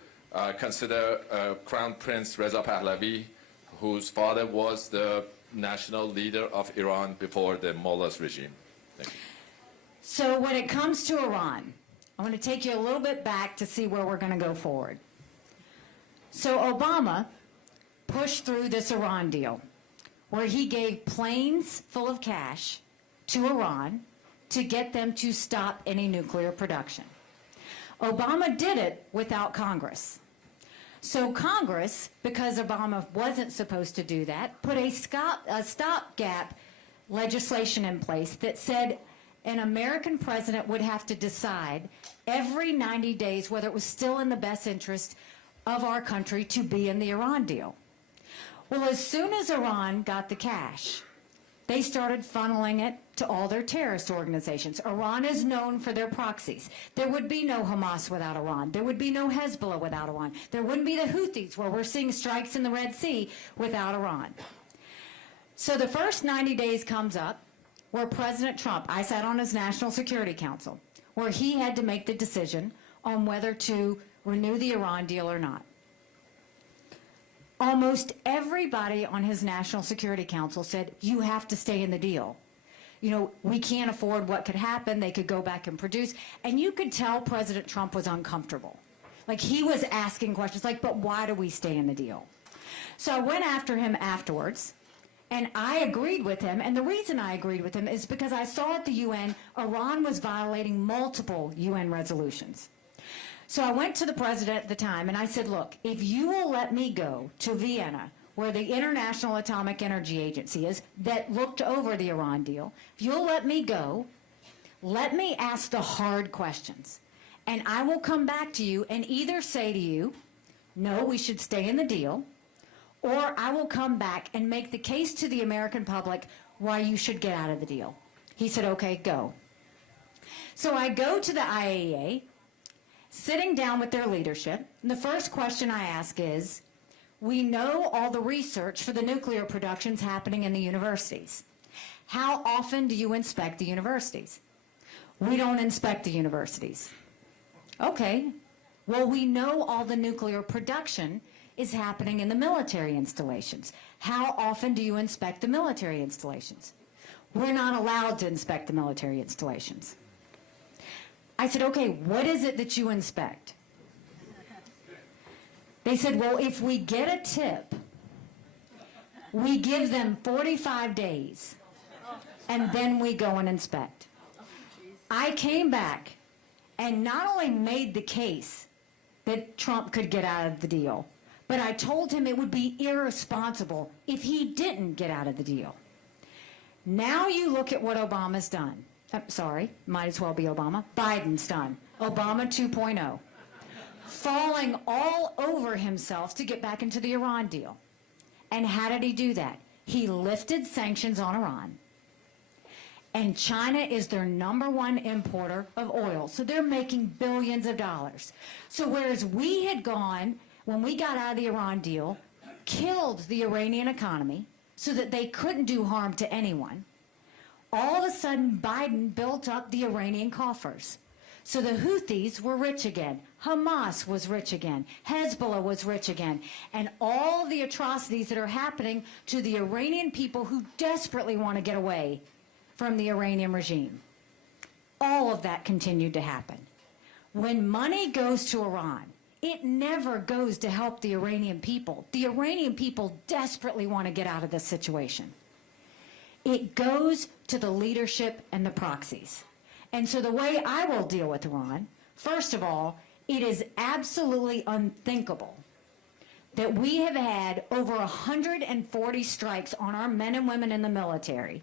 consider Crown Prince Reza Pahlavi, whose father was the national leader of Iran before the Mullah's regime? Thank you. So when it comes to Iran, I'm going to take you a little bit back to see where we're going to go forward. So Obama pushed through this Iran deal, where he gave planes full of cash to Iran to get them to stop any nuclear production. Obama did it without Congress. So Congress, because Obama wasn't supposed to do that, put a stopgap legislation in place that said an American president would have to decide every 90 days whether it was still in the best interest of our country to be in the Iran deal. Well, as soon as Iran got the cash, they started funneling it to all their terrorist organizations. Iran is known for their proxies. There would be no Hamas without Iran. There would be no Hezbollah without Iran. There wouldn't be the Houthis, where we're seeing strikes in the Red Sea, without Iran. So the first 90 days comes up where President Trump, I sat on his National Security Council, where he had to make the decision on whether to renew the Iran deal or not. Almost everybody on his National Security Council said, you have to stay in the deal. You know, we can't afford what could happen. They could go back and produce. And you could tell President Trump was uncomfortable. Like, he was asking questions like, but why do we stay in the deal? So I went after him afterwards, and I agreed with him. And the reason I agreed with him is because I saw at the UN, Iran was violating multiple UN resolutions. So I went to the president at the time and I said, look, if you will let me go to Vienna, where the International Atomic Energy Agency is, that looked over the Iran deal, if you'll let me go, let me ask the hard questions. And I will come back to you and either say to you, no, we should stay in the deal, or I will come back and make the case to the American public why you should get out of the deal. He said, okay, go. So I go to the IAEA, sitting down with their leadership, and the first question I ask is, We know all the research for the nuclear productions happening in the universities. How often do you inspect the universities? We don't inspect the universities. Okay. Well, we know all the nuclear production is happening in the military installations. How often do you inspect the military installations? We're not allowed to inspect the military installations. I said, okay, what is it that you inspect? They said, well, if we get a tip, we give them 45 days, and then we go and inspect. I came back and not only made the case that Trump could get out of the deal, but I told him it would be irresponsible if he didn't get out of the deal. Now you look at what Obama's done. Sorry, might as well be Obama. Biden's done. Obama 2.0. Falling all over himself to get back into the Iran deal. And how did he do that? He lifted sanctions on Iran. And China is their #1 importer of oil. So they're making billions of dollars. So whereas we had gone, when we got out of the Iran deal, killed the Iranian economy so that they couldn't do harm to anyone, all of a sudden Biden built up the Iranian coffers. So the Houthis were rich again. Hamas was rich again. Hezbollah was rich again. And all the atrocities that are happening to the Iranian people who desperately want to get away from the Iranian regime. All of that continued to happen. When money goes to Iran, it never goes to help the Iranian people. The Iranian people desperately want to get out of this situation. It goes to the leadership and the proxies. And so the way I will deal with Iran, first of all, it is absolutely unthinkable that we have had over 140 strikes on our men and women in the military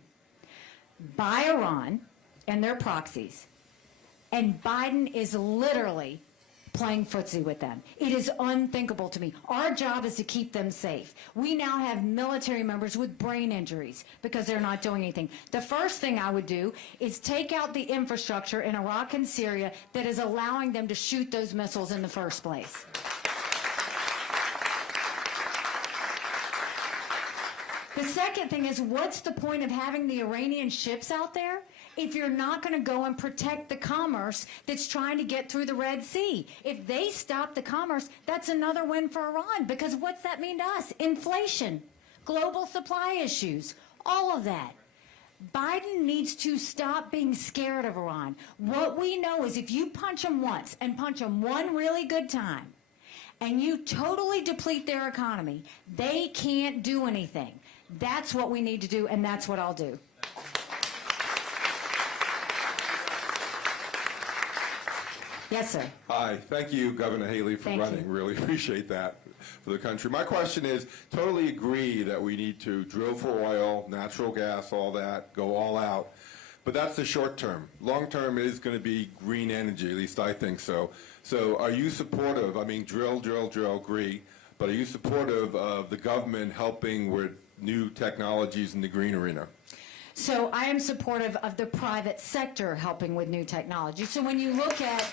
by Iran and their proxies. And Biden is literally playing footsie with them. It is unthinkable to me. Our job is to keep them safe. We now have military members with brain injuries because they're not doing anything. The first thing I would do is take out the infrastructure in Iraq and Syria that is allowing them to shoot those missiles in the first place. The second thing is, what's the point of having the Iranian ships out there if you're not going to go and protect the commerce that's trying to get through the Red Sea? If they stop the commerce, that's another win for Iran, because what's that mean to us? Inflation, global supply issues, all of that. Biden needs to stop being scared of Iran. What we know is if you punch them once and punch them one really good time, and you totally deplete their economy, they can't do anything. That's what we need to do, and that's what I'll do. Yes, sir. Hi. Thank you, Governor Haley, for Thank running. you. Really appreciate that for the country. My question is, totally agree that we need to drill for oil, natural gas, all that, go all out. But that's the short term. Long term is going to be green energy, at least I think so. So are you supportive, I mean, drill, agree, but are you supportive of the government helping with new technologies in the green arena? So I am supportive of the private sector helping with new technology. So when you look at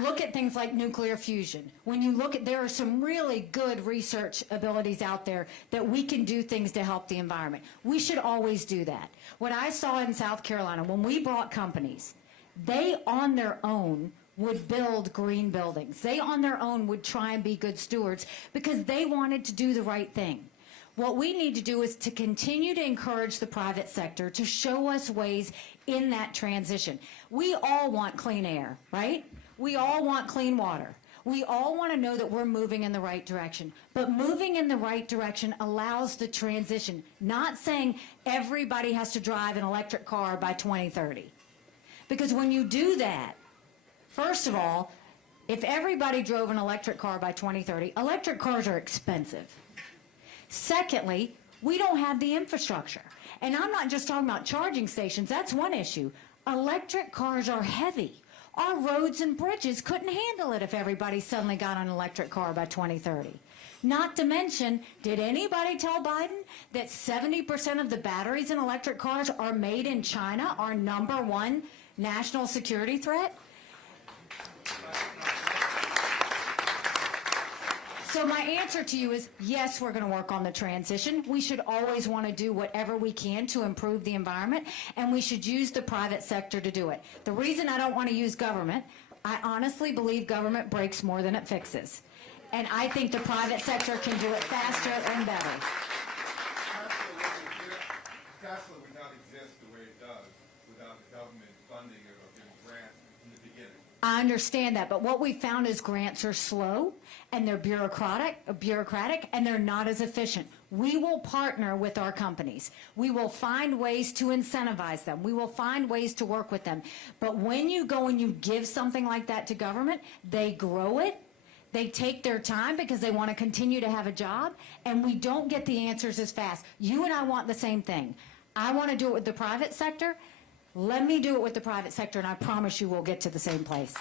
look at things like nuclear fusion, when you look at, there are some really good research abilities out there that we can do things to help the environment. We should always do that. What I saw in South Carolina, when we brought companies, they on their own would build green buildings. They on their own would try and be good stewards because they wanted to do the right thing. What we need to do is to continue to encourage the private sector to show us ways in that transition. We all want clean air, right? We all want clean water. We all want to know that we're moving in the right direction. But moving in the right direction allows the transition, not saying everybody has to drive an electric car by 2030. Because when you do that, first of all, if everybody drove an electric car by 2030, electric cars are expensive. Secondly, we don't have the infrastructure. And I'm not just talking about charging stations. That's one issue. Electric cars are heavy. Our roads and bridges couldn't handle it if everybody suddenly got an electric car by 2030. Not to mention, did anybody tell Biden that 70% of the batteries in electric cars are made in China, our #1 national security threat? So my answer to you is, yes, we're going to work on the transition. We should always want to do whatever we can to improve the environment, and we should use the private sector to do it. The reason I don't want to use government, I honestly believe government breaks more than it fixes. And I think the private sector can do it faster and better. Tesla would not exist the way it does without the government funding it or giving grants in the beginning. I understand that, but what we found is grants are slow and they're bureaucratic, and they're not as efficient. We will partner with our companies. We will find ways to incentivize them. We will find ways to work with them. But when you go and you give something like that to government, they grow it. They take their time because they want to continue to have a job, and we don't get the answers as fast. You and I want the same thing. I want to do it with the private sector. Let me do it with the private sector, and I promise you we'll get to the same place.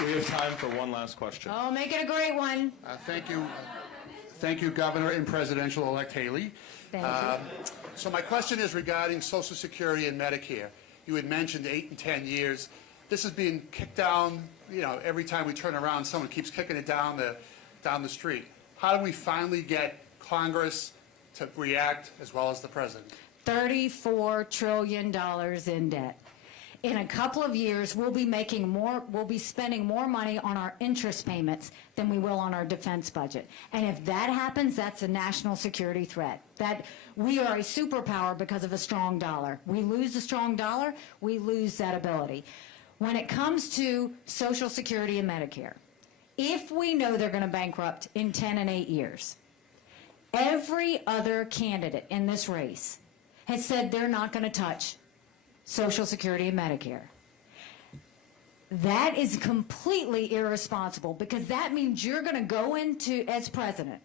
We have time for one last question. Oh, make it a great one. Thank you. Thank you, Governor and Presidential-elect Haley. Thank you. So my question is regarding Social Security and Medicare. You had mentioned 8 and 10 years. This is being kicked down, you know, every time we turn around, someone keeps kicking it down the street. How do we finally get Congress to react as well as the President? $34 trillion in debt. In a couple of years, we'll be spending more money on our interest payments than we will on our defense budget. And if that happens, that's a national security threat. That we are a superpower because of a strong dollar. We lose a strong dollar, we lose that ability. When it comes to Social Security and Medicare, if we know they're going to bankrupt in 10 and 8 years, every other candidate in this race has said they're not going to touch Social Security and Medicare. That is completely irresponsible, because that means you're going to go into, as president,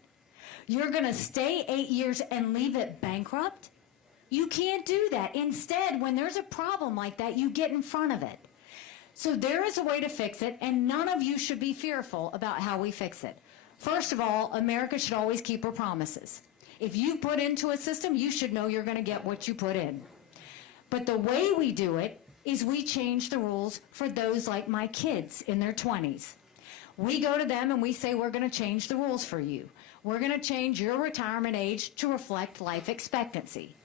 you're going to stay 8 years and leave it bankrupt? You can't do that. Instead, when there's a problem like that, you get in front of it. So there is a way to fix it, and none of you should be fearful about how we fix it. First of all, America should always keep her promises. If you put into a system, you should know you're going to get what you put in. But the way we do it is we change the rules for those like my kids in their 20s. We go to them and we say, we're going to change the rules for you. We're going to change your retirement age to reflect life expectancy.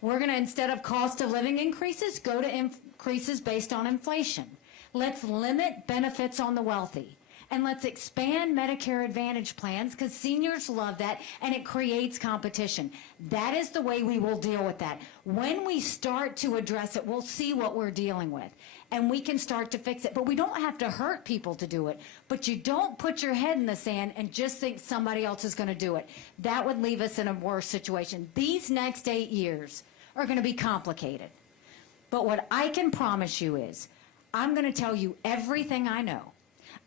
We're going to, instead of cost of living increases, go to increases based on inflation. Let's limit benefits on the wealthy. And let's expand Medicare Advantage plans, because seniors love that, and it creates competition. That is the way we will deal with that. When we start to address it, we'll see what we're dealing with, and we can start to fix it. But we don't have to hurt people to do it. But you don't put your head in the sand and just think somebody else is going to do it. That would leave us in a worse situation. These next 8 years are going to be complicated. But what I can promise you is, I'm going to tell you everything I know.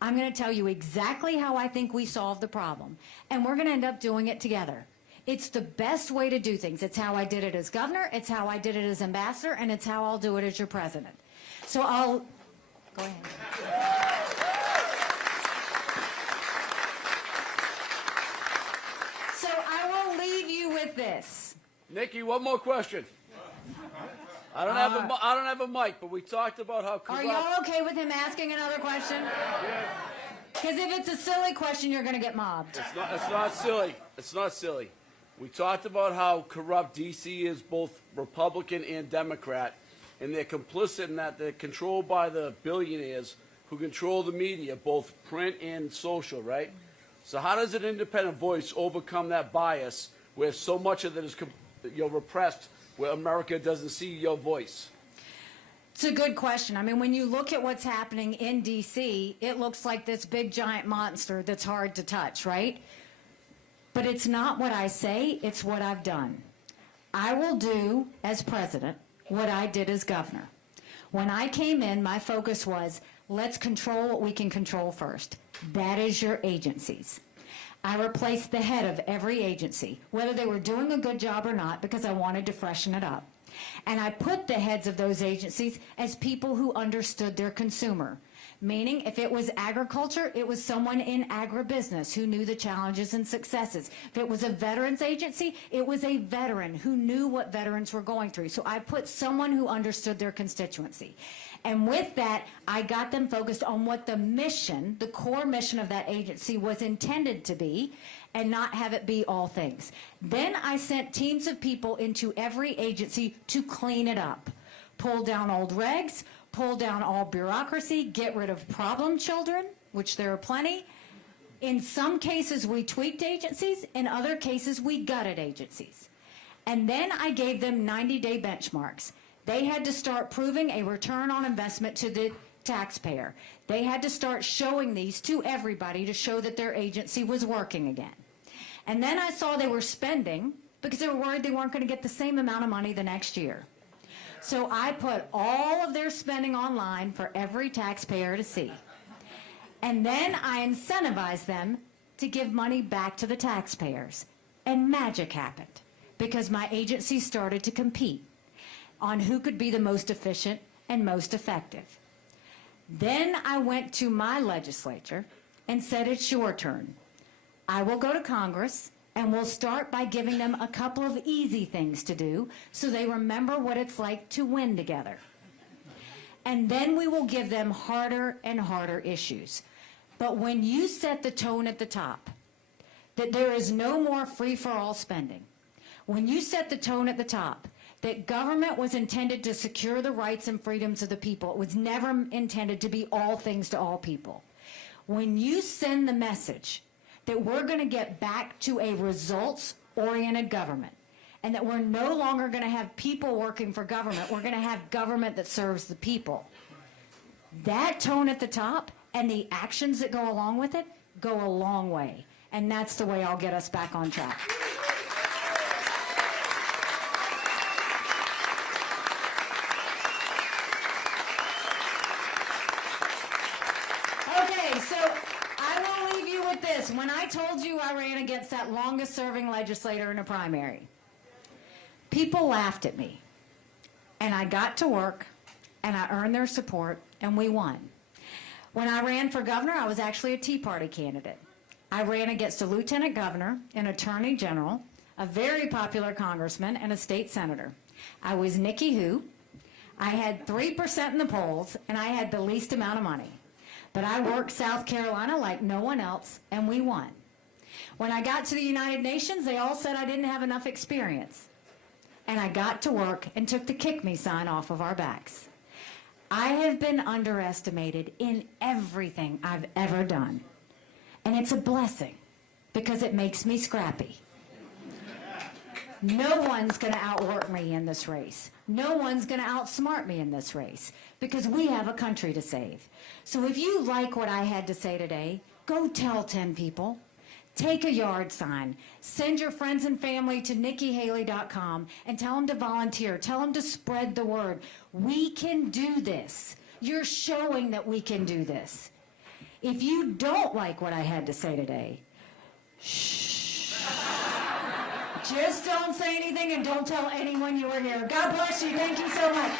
I'm going to tell you exactly how I think we solve the problem, and we're going to end up doing it together. It's the best way to do things. It's how I did it as governor, it's how I did it as ambassador, and it's how I'll do it as your president. So I'll... Go ahead. So I will leave you with this. Nikki, one more question. I don't have a mic, but we talked about how corrupt... Are y'all okay with him asking another question? Because if it's a silly question, you're going to get mobbed. It's not silly. It's not silly. We talked about how corrupt D.C. is, both Republican and Democrat, and they're complicit in that. They're controlled by the billionaires who control the media, both print and social, right? So how does an independent voice overcome that bias where so much of it is repressed, where America doesn't see your voice? It's a good question. I mean, when you look at what's happening in D.C., it looks like this big giant monster that's hard to touch, right? But it's not what I say, it's what I've done. I will do, as president, what I did as governor. When I came in, my focus was, let's control what we can control first. That is your agencies. I replaced the head of every agency, whether they were doing a good job or not, because I wanted to freshen it up. And I put the heads of those agencies as people who understood their consumer. Meaning, if it was agriculture, it was someone in agribusiness who knew the challenges and successes. If it was a veterans agency, it was a veteran who knew what veterans were going through. So I put someone who understood their constituency. And with that, I got them focused on what the mission, the core mission of that agency was intended to be, and not have it be all things. Then I sent teams of people into every agency to clean it up. Pull down old regs, pull down all bureaucracy, get rid of problem children, which there are plenty. In some cases, we tweaked agencies. In other cases, we gutted agencies. And then I gave them 90-day benchmarks. They had to start proving a return on investment to the taxpayer. They had to start showing these to everybody to show that their agency was working again. And then I saw they were spending because they were worried they weren't going to get the same amount of money the next year. So I put all of their spending online for every taxpayer to see. And then I incentivized them to give money back to the taxpayers. And magic happened because my agency started to compete on who could be the most efficient and most effective. Then I went to my legislature and said, it's your turn. I will go to Congress and we'll start by giving them a couple of easy things to do so they remember what it's like to win together. And then we will give them harder and harder issues. But when you set the tone at the top, that there is no more free-for-all spending, when you set the tone at the top, that government was intended to secure the rights and freedoms of the people, it was never intended to be all things to all people. When you send the message that we're going to get back to a results-oriented government, and that we're no longer going to have people working for government, we're going to have government that serves the people. That tone at the top and the actions that go along with it go a long way. And that's the way I'll get us back on track. Okay, so I will leave you with this. When I told you I ran against that longest serving legislator in a primary, people laughed at me. And I got to work, and I earned their support, and we won. When I ran for governor, I was actually a Tea Party candidate. I ran against a lieutenant governor, an attorney general, a very popular congressman, and a state senator. I was Nikki Who. I had 3% in the polls, and I had the least amount of money. But I worked South Carolina like no one else, and we won. When I got to the United Nations, they all said I didn't have enough experience. And I got to work and took the kick me sign off of our backs. I have been underestimated in everything I've ever done. And it's a blessing because it makes me scrappy. No one's going to outwork me in this race. No one's going to outsmart me in this race because we have a country to save. So if you like what I had to say today, go tell 10 people. Take a yard sign. Send your friends and family to NikkiHaley.com and tell them to volunteer. Tell them to spread the word. We can do this. You're showing that we can do this. If you don't like what I had to say today, shh. Just don't say anything and don't tell anyone you were here. God bless you. Thank you so much.